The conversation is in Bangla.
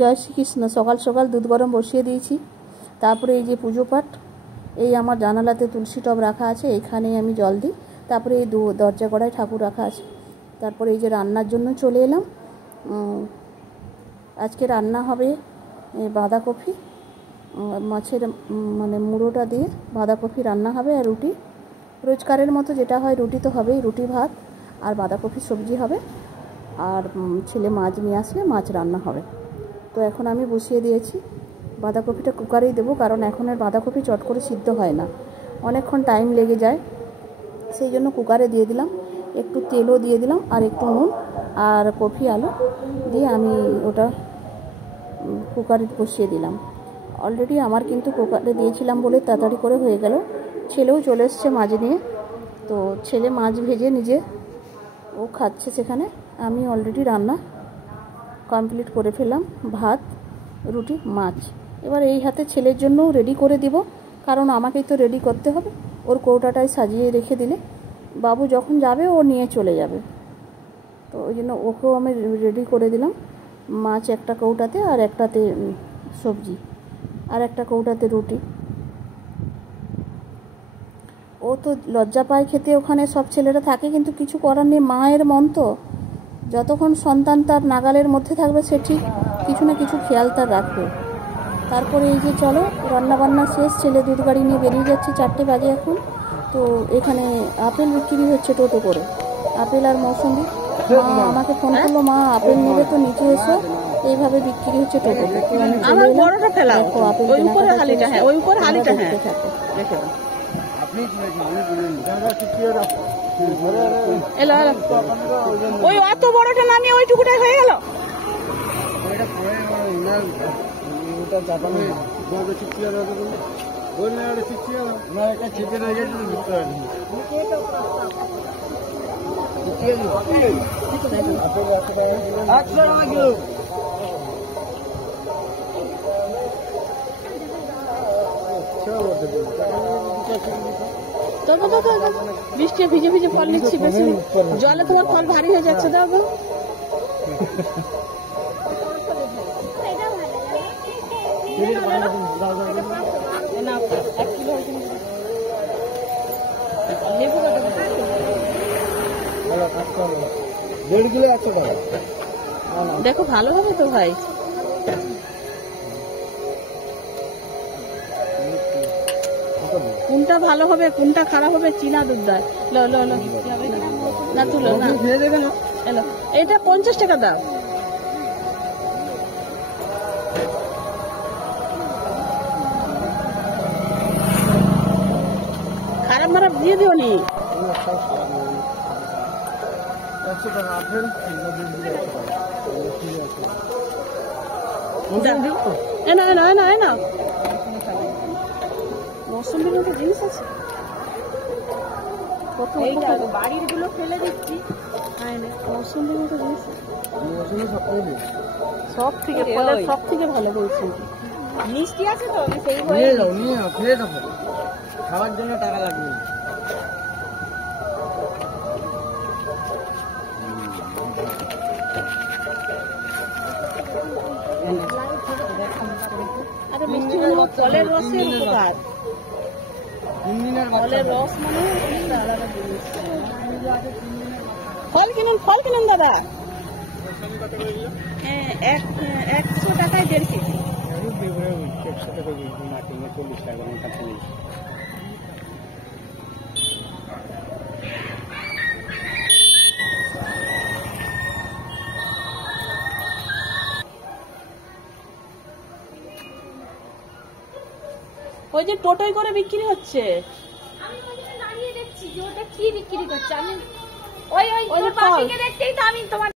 জয় শ্রীকৃষ্ণ। সকাল সকাল দুধ গরম বসিয়ে দিয়েছি। তারপরে এই যে পুজো পাঠ, এই আমার জানালাতে তুলসী টব রাখা আছে, এখানেই আমি জল দিই। তারপরে এই দরজা গড়ায় ঠাকুর রাখা আছে। তারপরে এই যে রান্নার জন্য চলে এলাম। আজকে রান্না হবে বাঁধাকপি মাছের মানে মুড়োটা দিয়ে বাঁধাকপি রান্না হবে, আর রুটি রোজকারের মতো যেটা হয়, রুটি তো হবেই, রুটি ভাত আর বাঁধাকপি সবজি হবে। আর ছেলে মাছ নিয়ে আসলে মাছ রান্না হবে। তো এখন আমি বসিয়ে দিয়েছি। বাঁধাকপিটা কুকারেই দেবো, কারণ এখন আর বাঁধাকপি চট করে সিদ্ধ হয় না, অনেকক্ষণ টাইম লেগে যায়। সেই জন্য কুকারে দিয়ে দিলাম, একটু তেলও দিয়ে দিলাম আর একটু নুন আর কপি আলু দিয়ে আমি ওটা কুকারে বসিয়ে দিলাম। অলরেডি আমার কিন্তু কুকারে দিয়েছিলাম বলে তাড়াতাড়ি করে হয়ে গেল। ছেলেও চলে এসছে মাছ নিয়ে, তো ছেলে মাছ ভেজে নিজে ও খাচ্ছে সেখানে। আমি অলরেডি রান্না কমপ্লিট করে ফেললাম, ভাত রুটি মাছ। এবার এই হাতে ছেলের জন্যও রেডি করে দিব, কারণ আমাকেই তো রেডি করতে হবে। ওর কৌটাটায় সাজিয়ে রেখে দিলে বাবু যখন যাবে ও নিয়ে চলে যাবে, তো ওই জন্য ওকেও আমি রেডি করে দিলাম। মাছ একটা কৌটাতে, আর একটাতে সবজি, আর একটা কৌটাতে রুটি। ও তো লজ্জা পায় খেতে, ওখানে সব ছেলেরা থাকে, কিন্তু কিছু করার নেই, মায়ের মন তো। যতক্ষণ সন্তান তার নাগালের মধ্যে থাকবে সে ঠিক কিছু না কিছু খেয়াল তার রাখবে। তারপরে এই যে চলো রান্নাবান্না শেষ, ছেলে দুধ গাড়ি নিয়ে বেরিয়ে যাচ্ছে, 4টে বাজে এখন। তো এখানে আপেল বিক্রি হচ্ছে টোটো করে, আপেল আর মৌসুমি। মা আমাকে ফোন করলো, মা আপেল নেবে তো নিচে এসো, এইভাবে বিক্রি হচ্ছে টোটোতে। তো আমি চলে এলাম, দেখো আপেল কেনাকাটা থাকে। ওই অত বড়টা নামিয়ে ওইটুকুটাই হয়ে গেল। বৃষ্টি ভিজে ভিজে ফল নিচ্ছি, বেশি জলে তোমার ফল ভারী হয়ে যাচ্ছে। দাও দেখো ভালো হবে তো ভাই। কোনটা ভালো হবে কোনটা খারাপ হবে চিনা দুধদার। না তুলো না, এলো এটা 50 টাকা দাও। খারাপ মারাপ দিয়ে দিও নি। মৌসুমির মতো জিনিস আছে, বাড়ির গুলো ফেলে দিচ্ছি। মৌসুমির মতো জিনিস সব থেকে ভালো বলছি। মিষ্টি আছে তো, আমি সেই খাওয়ার জন্য টাকা লাগবে। আরে মিষ্টি মানে ফলের রসের উপকার, ফলের রস মানে আলাদা জিনিস। ফল কিনুন দাদা। 100 টাকায় 1.5 কেজি। ওই যে টোটোই করে বিক্রি হচ্ছে, আমি দাঁড়িয়ে দেখছি যে ওটা কি বিক্রি করছে। আমি ওই দেখতেই তো আমি তোমার